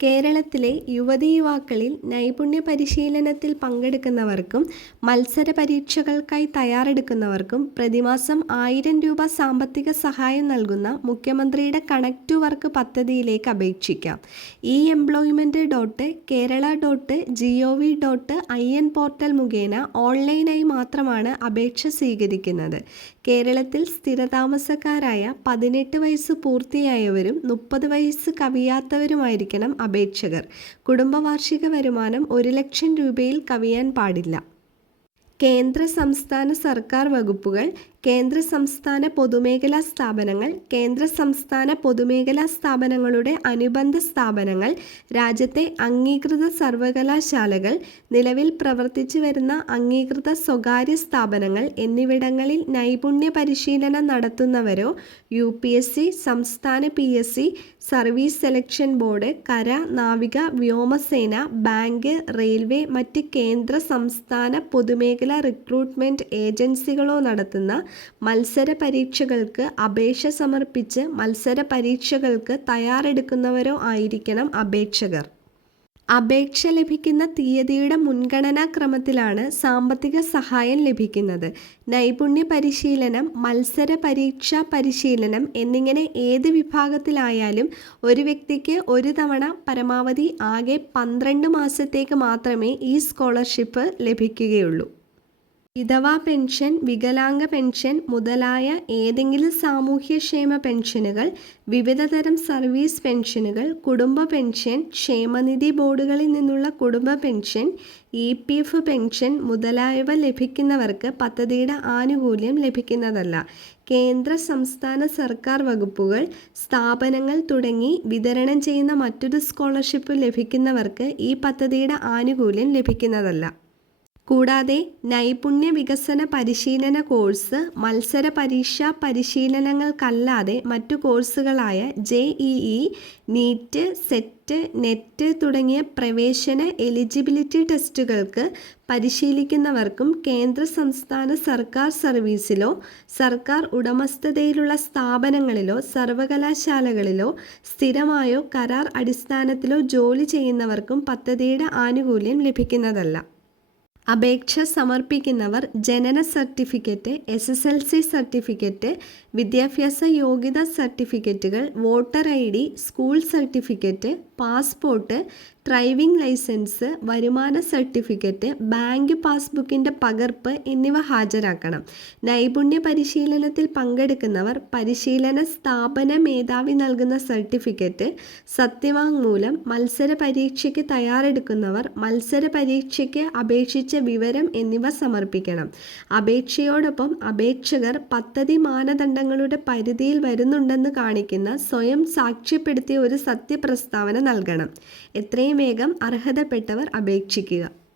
കേരളത്തിലെ യുവതി യുവാക്കളിൽ നൈപുണ്യ പരിശീലനത്തിൽ പങ്കെടുക്കുന്നവർക്കും മത്സര പരീക്ഷകൾക്കായി തയ്യാറെടുക്കുന്നവർക്കും പ്രതിമാസം ആയിരം രൂപ സാമ്പത്തിക സഹായം നൽകുന്ന മുഖ്യമന്ത്രിയുടെ കണക്ട് ടു വർക്ക് പദ്ധതിയിലേക്ക് അപേക്ഷിക്കാം. E employment dot Kerala dot G O V dot I N portal മുഖേന ഓൺലൈനായി മാത്രമാണ് അപേക്ഷ സ്വീകരിക്കുന്നത്. കേരളത്തിൽ സ്ഥിരതാമസക്കാരായ പതിനെട്ട് വയസ്സ് പൂർത്തിയായവരും മുപ്പത് വയസ്സ് കവിയാത്തവരുമായിരിക്കണം അപേക്ഷകർ. കുടുംബവാർഷിക വരുമാനം ഒരു ലക്ഷം രൂപയിൽ കവിയാൻ പാടില്ല. കേന്ദ്ര സംസ്ഥാന സർക്കാർ വകുപ്പുകൾ കേന്ദ്ര സംസ്ഥാന പൊതുമേഖലാ സ്ഥാപനങ്ങൾ കേന്ദ്ര സംസ്ഥാന പൊതുമേഖലാ സ്ഥാപനങ്ങളുടെ അനുബന്ധ സ്ഥാപനങ്ങൾ രാജ്യത്തെ അംഗീകൃത സർവകലാശാലകൾ നിലവിൽ പ്രവർത്തിച്ചു വരുന്ന അംഗീകൃത സ്വകാര്യ സ്ഥാപനങ്ങൾ എന്നിവിടങ്ങളിൽ നൈപുണ്യ പരിശീലനം നടത്തുന്നവരോ യു പി എസ് സി സംസ്ഥാന P S C service selection board കര നാവിക വ്യോമസേന ബാങ്ക് റെയിൽവേ മറ്റ് കേന്ദ്ര സംസ്ഥാന പൊതുമേഖലാ റിക്രൂട്ട്മെന്റ് ഏജൻസികളോ നടത്തുന്ന മത്സര പരീക്ഷകൾക്ക് അപേക്ഷ സമർപ്പിച്ച് മത്സര പരീക്ഷകൾക്ക് തയ്യാറെടുക്കുന്നവരോ ആയിരിക്കണം അപേക്ഷകർ. അപേക്ഷ ലഭിക്കുന്ന തീയതിയുടെ മുൻഗണനാ ക്രമത്തിലാണ് സാമ്പത്തിക സഹായം ലഭിക്കുന്നത്. നൈപുണ്യ പരിശീലനം മത്സര പരീക്ഷാ പരിശീലനം എന്നിങ്ങനെ ഏത് വിഭാഗത്തിലായാലും ഒരു വ്യക്തിക്ക് ഒരു തവണ പരമാവധി ആകെ പന്ത്രണ്ട് മാസത്തേക്ക് മാത്രമേ ഈ സ്കോളർഷിപ്പ് ലഭിക്കുകയുള്ളൂ. വിധവാ പെൻഷൻ വികലാംഗ പെൻഷൻ മുതലായ ഏതെങ്കിലും സാമൂഹ്യക്ഷേമ പെൻഷനുകൾ വിവിധതരം സർവീസ് പെൻഷനുകൾ കുടുംബ പെൻഷൻ ക്ഷേമനിധി ബോർഡുകളിൽ നിന്നുള്ള കുടുംബ pension E P F pension മുതലായവ ലഭിക്കുന്നവർക്ക് പദ്ധതിയുടെ ആനുകൂല്യം ലഭിക്കുന്നതല്ല. കേന്ദ്ര സംസ്ഥാന സർക്കാർ വകുപ്പുകൾ സ്ഥാപനങ്ങൾ തുടങ്ങി വിതരണം ചെയ്യുന്ന മറ്റൊരു സ്കോളർഷിപ്പ് ലഭിക്കുന്നവർക്ക് ഈ പദ്ധതിയുടെ ആനുകൂല്യം ലഭിക്കുന്നതല്ല. കൂടാതെ നൈപുണ്യ വികസന പരിശീലന കോഴ്സ് മത്സര പരീക്ഷാ പരിശീലനങ്ങൾക്കല്ലാതെ മറ്റു കോഴ്സുകളായ J E E NEET SET NET തുടങ്ങിയ പ്രവേശന എലിജിബിലിറ്റി ടെസ്റ്റുകൾക്ക് പരിശീലിക്കുന്നവർക്കും കേന്ദ്ര സംസ്ഥാന സർക്കാർ സർവീസിലോ സർക്കാർ ഉടമസ്ഥതയിലുള്ള സ്ഥാപനങ്ങളിലോ സർവകലാശാലകളിലോ സ്ഥിരമായോ കരാർ അടിസ്ഥാനത്തിലോ ജോലി ചെയ്യുന്നവർക്കും പദ്ധതിയുടെ ആനുകൂല്യം ലഭിക്കുന്നതല്ല. അപേക്ഷ സമർപ്പിക്കുന്നവർ ജനന certificate S S L C certificate വിദ്യാഭ്യാസ യോഗ്യതാ സർട്ടിഫിക്കറ്റുകൾ voter I D school certificate passport driving licence വരുമാന സർട്ടിഫിക്കറ്റ് ബാങ്ക് പാസ്ബുക്കിന്റെ പകർപ്പ് എന്നിവ ഹാജരാക്കണം. നൈപുണ്യ പരിശീലനത്തിൽ പങ്കെടുക്കുന്നവർ പരിശീലന സ്ഥാപന മേധാവി നൽകുന്ന സർട്ടിഫിക്കറ്റ് സത്യവാങ്മൂലം മത്സര പരീക്ഷയ്ക്ക് തയ്യാറെടുക്കുന്നവർ മത്സര പരീക്ഷയ്ക്ക് അപേക്ഷിച്ച വിവരം എന്നിവ സമർപ്പിക്കണം. അപേക്ഷയോടൊപ്പം അപേക്ഷകർ പദ്ധതി മാനദണ്ഡങ്ങളുടെ പരിധിയിൽ വരുന്നുണ്ടെന്ന് കാണിക്കുന്ന സ്വയം സാക്ഷ്യപ്പെടുത്തിയ ഒരു സത്യപ്രസ്താവന നൽകണം. എത്രയും വേഗം അർഹതപ്പെട്ടവർ അപേക്ഷിക്കുക.